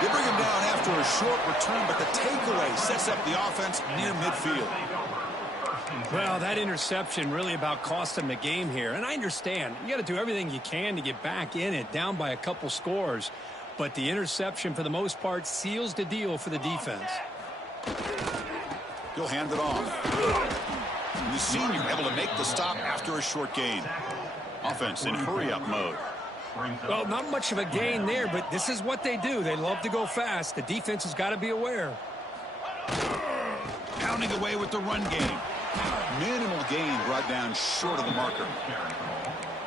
They bring him down after a short return, but the takeaway sets up the offense near midfield. Well, that interception really about cost him the game here. And I understand. You got to do everything you can to get back in it, down by a couple scores. But the interception, for the most part, seals the deal for the defense. He'll hand it off. And the senior able to make the stop after a short gain. Offense in hurry-up mode. Well, not much of a gain there, but this is what they do. They love to go fast. The defense has got to be aware. Pounding away with the run game. Minimal gain brought down short of the marker.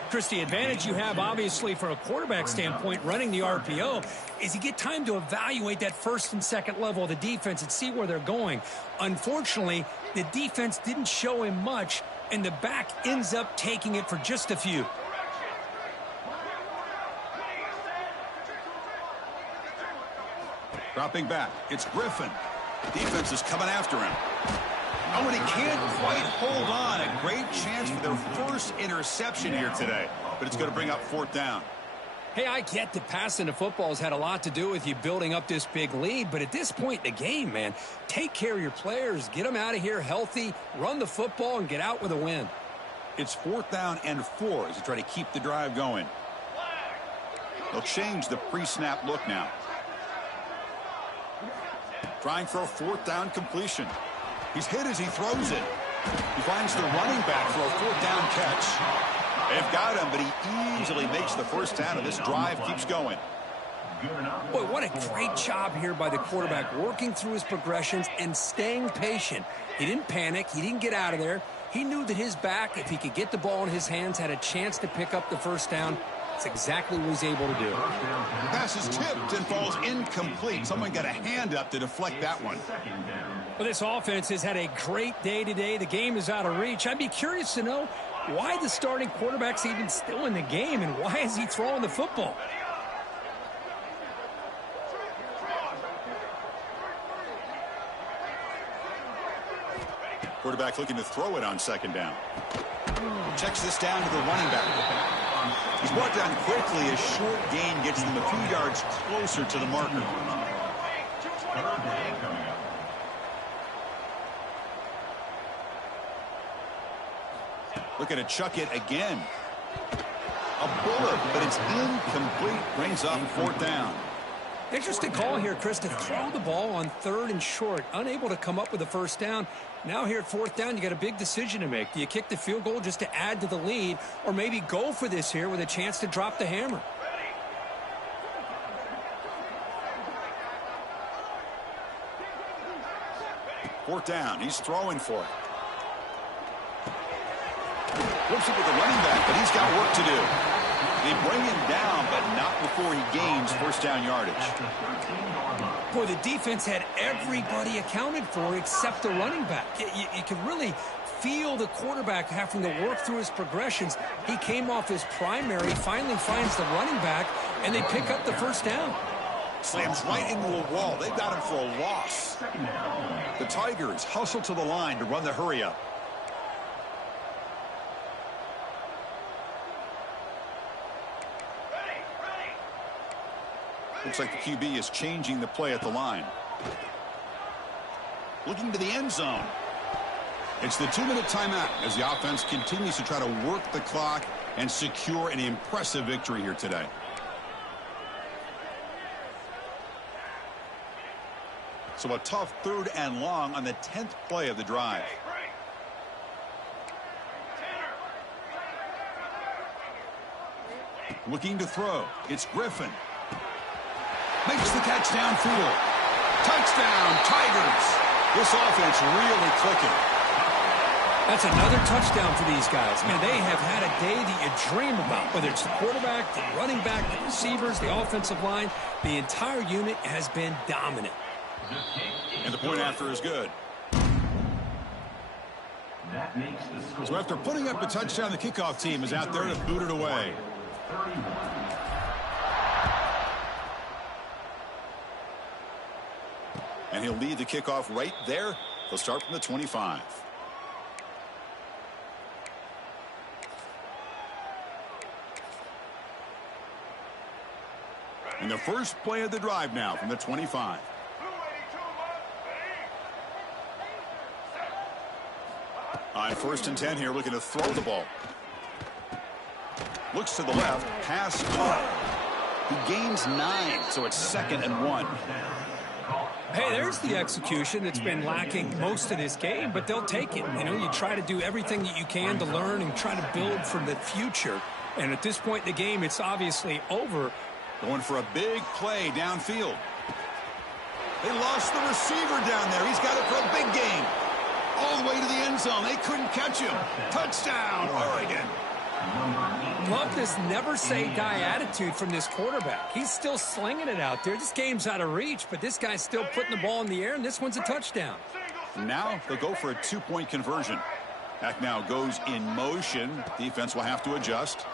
Chris, the advantage you have, obviously, from a quarterback standpoint, running the RPO, is you get time to evaluate that first and second level of the defense and see where they're going. Unfortunately, the defense didn't show him much, and the back ends up taking it for just a few. Dropping back, it's Griffin. Defense is coming after him. Oh, and he can't quite hold on. A great chance for their first interception here today. But it's going to bring up fourth down. Hey, I get that passing the football has had a lot to do with you building up this big lead. But at this point in the game, man, take care of your players. Get them out of here healthy. Run the football and get out with a win. It's fourth down and 4 as they try to keep the drive going. They'll change the pre-snap look now. Trying for a fourth down completion. He's hit as he throws it. He finds the running back for a fourth down catch. They've got him, but he easily makes the first down, and this drive keeps going. Boy, what a great job here by the quarterback, working through his progressions and staying patient. He didn't panic. He didn't get out of there. He knew that his back, if he could get the ball in his hands, had a chance to pick up the first down. That's exactly what he's able to do. The pass is tipped and falls incomplete. Someone got a hand up to deflect that one. Well, this offense has had a great day today. The game is out of reach. I'd be curious to know why the starting quarterback's even still in the game and why is he throwing the football? Quarterback looking to throw it on second down. Checks this down to the running back. He's brought down quickly. A short gain gets them a few yards closer to the marker. Looking to chuck it again. A bullet, but it's incomplete. Brings up fourth down. Interesting call here, Chris, to throw the ball on third and short. Unable to come up with a first down. Now here at fourth down, you got a big decision to make. Do you kick the field goal just to add to the lead, or maybe go for this here with a chance to drop the hammer? Fourth down. He's throwing for it. Flips it with the running back, but he's got work to do. They bring him down, but not before he gains first down yardage. Boy, the defense had everybody accounted for except the running back. You can really feel the quarterback having to work through his progressions. He came off his primary, finally finds the running back, and they pick up the first down. Slams right into a wall. They've got him for a loss. The Tigers hustle to the line to run the hurry-up. Looks like the QB is changing the play at the line. Looking to the end zone. It's the 2-minute timeout as the offense continues to try to work the clock and secure an impressive victory here today. So a tough 3rd and long on the 10th play of the drive. Looking to throw. It's Griffin. Makes the catch downfield. Touchdown, Tigers. This offense really clicking. That's another touchdown for these guys. Man, they have had a day that you dream about, whether it's the quarterback, the running back, the receivers, the offensive line. The entire unit has been dominant. And the point after is good. So after putting up the touchdown, the kickoff team is out there to boot it away. And he'll lead the kickoff right there. He'll start from the 25. And the first play of the drive now from the 25. On 1st and 10 here, looking to throw the ball. Looks to the left, pass caught. He gains 9, so it's 2nd and 1. Hey, there's the execution that's been lacking most of this game, but they'll take it. You know, you try to do everything that you can to learn and try to build for the future. And at this point in the game, it's obviously over. Going for a big play downfield. They lost the receiver down there. He's got it for a big game. All the way to the end zone. They couldn't catch him. Touchdown, Oregon. Love this never-say-die attitude from this quarterback. He's still slinging it out there. This game's out of reach, but this guy's still putting the ball in the air, and this one's a touchdown. Now they'll go for a 2-point conversion. Pack now goes in motion. Defense will have to adjust.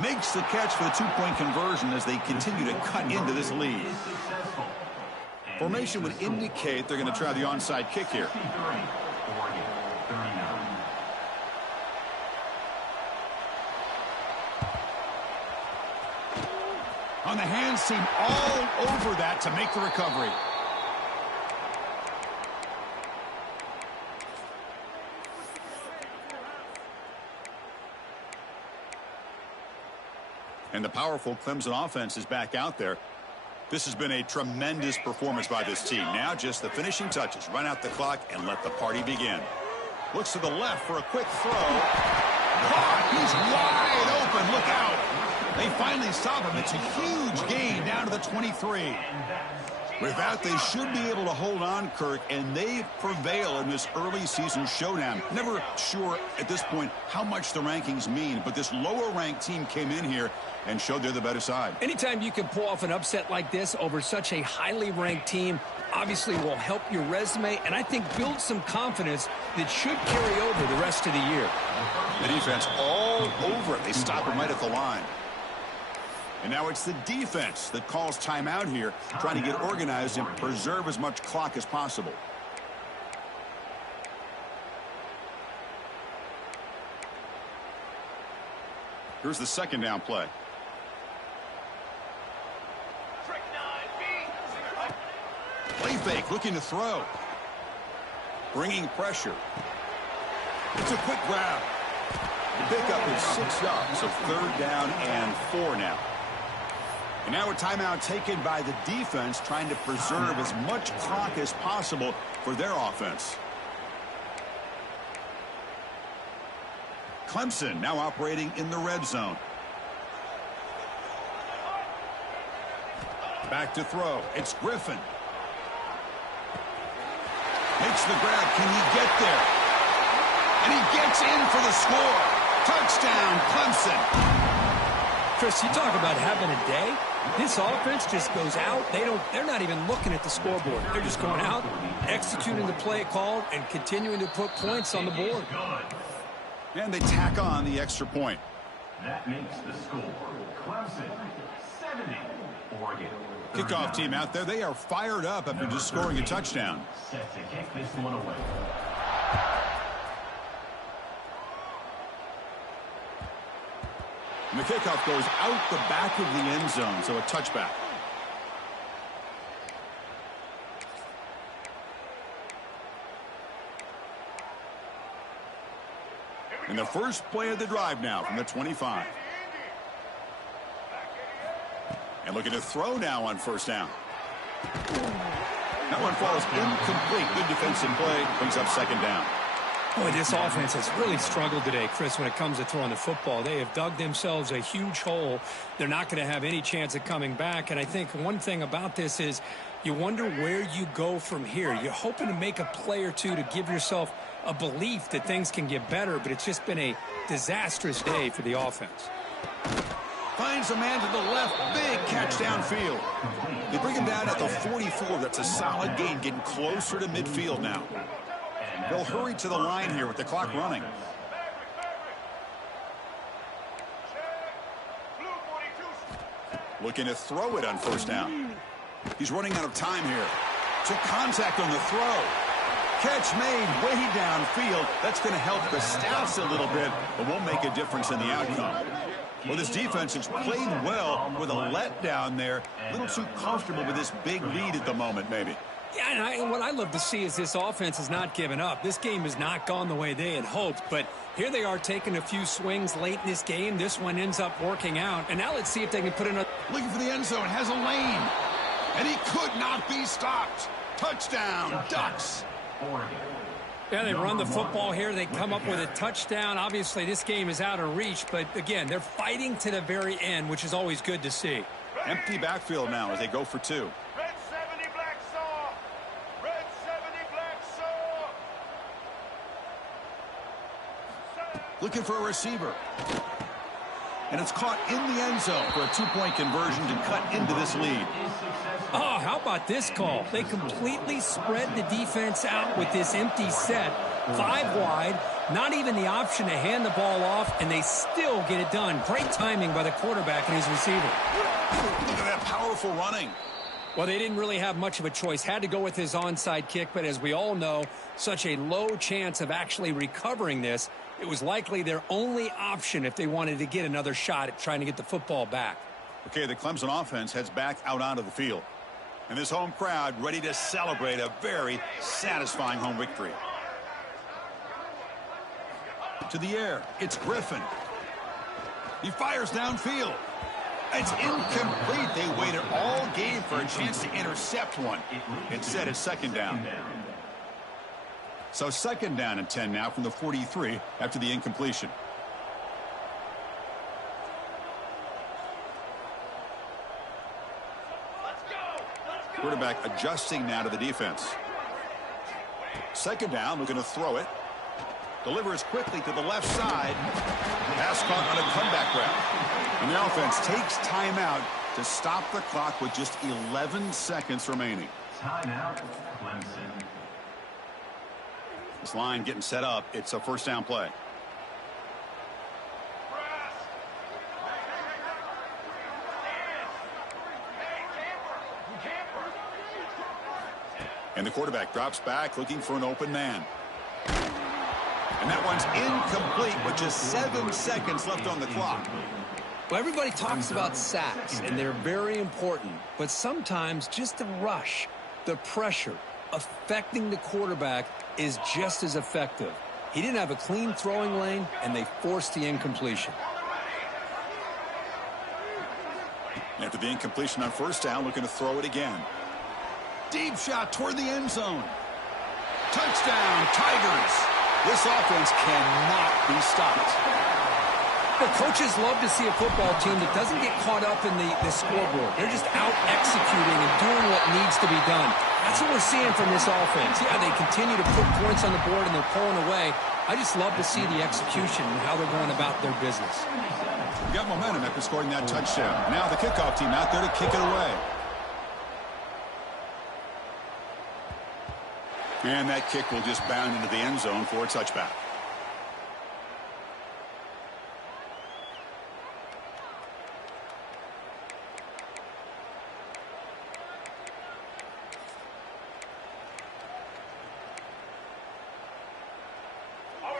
Makes the catch for the 2-point conversion as they continue to cut into this lead. Formation would indicate they're going to try the onside kick here. On the hands team, all over that to make the recovery. And the powerful Clemson offense is back out there. This has been a tremendous performance by this team. Now just the finishing touches. Run out the clock and let the party begin. Looks to the left for a quick throw. Caught. He's wide open. Look out. They finally stop him. It's a huge gain down to the 23. With that, they should be able to hold on, Kirk, and they prevail in this early season showdown. Never sure at this point how much the rankings mean, but this lower-ranked team came in here and showed they're the better side. Anytime you can pull off an upset like this over such a highly ranked team, obviously will help your resume, and I think build some confidence that should carry over the rest of the year. The defense all over it. They stop him right at the line. And now it's the defense that calls timeout here, trying to get organized and preserve as much clock as possible. Here's the 2nd down play. Play fake, looking to throw. Bringing pressure. It's a quick grab. The pickup is 6 yards, so 3rd down and 4 now. And now a timeout taken by the defense, trying to preserve as much clock as possible for their offense. Clemson now operating in the red zone. Back to throw. It's Griffin. Makes the grab. Can he get there? And he gets in for the score. Touchdown, Clemson. Chris, you talk about having a day. This offense just goes out. They're not even looking at the scoreboard. They're just going out, executing the play called, and continuing to put points on the board. And they tack on the extra point. That makes the score Clemson 70, Oregon. Kickoff team out there. They are fired up after just scoring a touchdown. Set to kick this one away. And the kickoff goes out the back of the end zone, so a touchback. And the first play of the drive now from the 25. And looking to throw now on first down. That one falls incomplete. Good defensive play. Brings up second down. Boy, this offense has really struggled today, Chris, when it comes to throwing the football. They have dug themselves a huge hole. They're not going to have any chance of coming back. And I think one thing about this is you wonder where you go from here. You're hoping to make a play or two to give yourself a belief that things can get better, but it's just been a disastrous day for the offense. Finds a man to the left. Big catch downfield. They bring him down at the 44. That's a solid gain, getting closer to midfield now. They'll hurry to the line here with the clock running. Looking to throw it on first down. He's running out of time here. Took contact on the throw. Catch made way downfield. That's going to help the stats a little bit, but won't make a difference in the outcome. Well, this defense has played well with a letdown there. A little too comfortable with this big lead at the moment, maybe. Yeah, and what I love to see is this offense has not given up. This game has not gone the way they had hoped, but here they are taking a few swings late in this game. This one ends up working out, and now let's see if they can put in a... Looking for the end zone, has a lane, and he could not be stopped. Touchdown, Ducks. Yeah, they run the football here. They come up with a touchdown. Obviously, this game is out of reach, but again, they're fighting to the very end, which is always good to see. Empty backfield now as they go for two. Looking for a receiver. And it's caught in the end zone for a two-point conversion to cut into this lead. Oh, how about this call? They completely spread the defense out with this empty set. 5 wide, not even the option to hand the ball off, and they still get it done. Great timing by the quarterback and his receiver. Look at that powerful running. Well, they didn't really have much of a choice. Had to go with his onside kick, but as we all know, such a low chance of actually recovering this. It was likely their only option if they wanted to get another shot at trying to get the football back. Okay, the Clemson offense heads back out onto the field. And this home crowd ready to celebrate a very satisfying home victory. To the air, it's Griffin. He fires downfield. It's incomplete. They waited all game for a chance to intercept one. Instead, it's second down. So second down and 10 now from the 43 after the incompletion. Quarterback adjusting now to the defense. Second down, looking to throw it. Delivers quickly to the left side. Pass caught on a comeback route. And the offense takes timeout to stop the clock with just 11 seconds remaining. Timeout, Clemson. This line getting set up. It's a first down play. And the quarterback drops back looking for an open man. And that one's incomplete with just 7 seconds left on the clock. Well, everybody talks about sacks, and they're very important. But sometimes just the rush, the pressure, affecting the quarterback is just as effective. He didn't have a clean throwing lane, and they forced the incompletion. After the incompletion on first down, looking to throw it again. Deep shot toward the end zone. Touchdown, Tigers. This offense cannot be stopped. The coaches love to see a football team that doesn't get caught up in the scoreboard. They're just out executing and doing what needs to be done. That's what we're seeing from this offense. Yeah, they continue to put points on the board and they're pulling away, I just love to see the execution and how they're going about their business. We got momentum after scoring that touchdown. Now the kickoff team out there to kick it away. And that kick will just bound into the end zone for a touchback.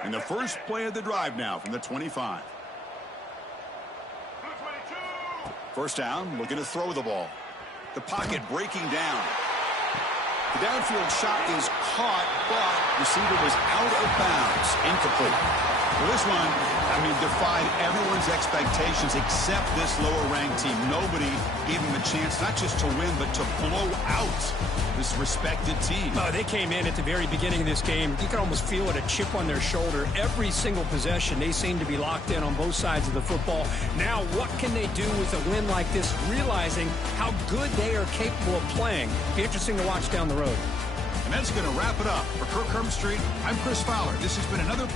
And the first play of the drive now from the 25. First down, looking to throw the ball. The pocket breaking down. The downfield shot is caught, but receiver was out of bounds. Incomplete. Well, this one, defied everyone's expectations except this lower-ranked team. Nobody gave them a chance not just to win, but to blow out this respected team. Oh, they came in at the very beginning of this game. You could almost feel it, a chip on their shoulder. Every single possession, they seem to be locked in on both sides of the football. Now, what can they do with a win like this, realizing how good they are capable of playing? Be interesting to watch down the road. And that's going to wrap it up. For Kirk Street, I'm Chris Fowler. This has been another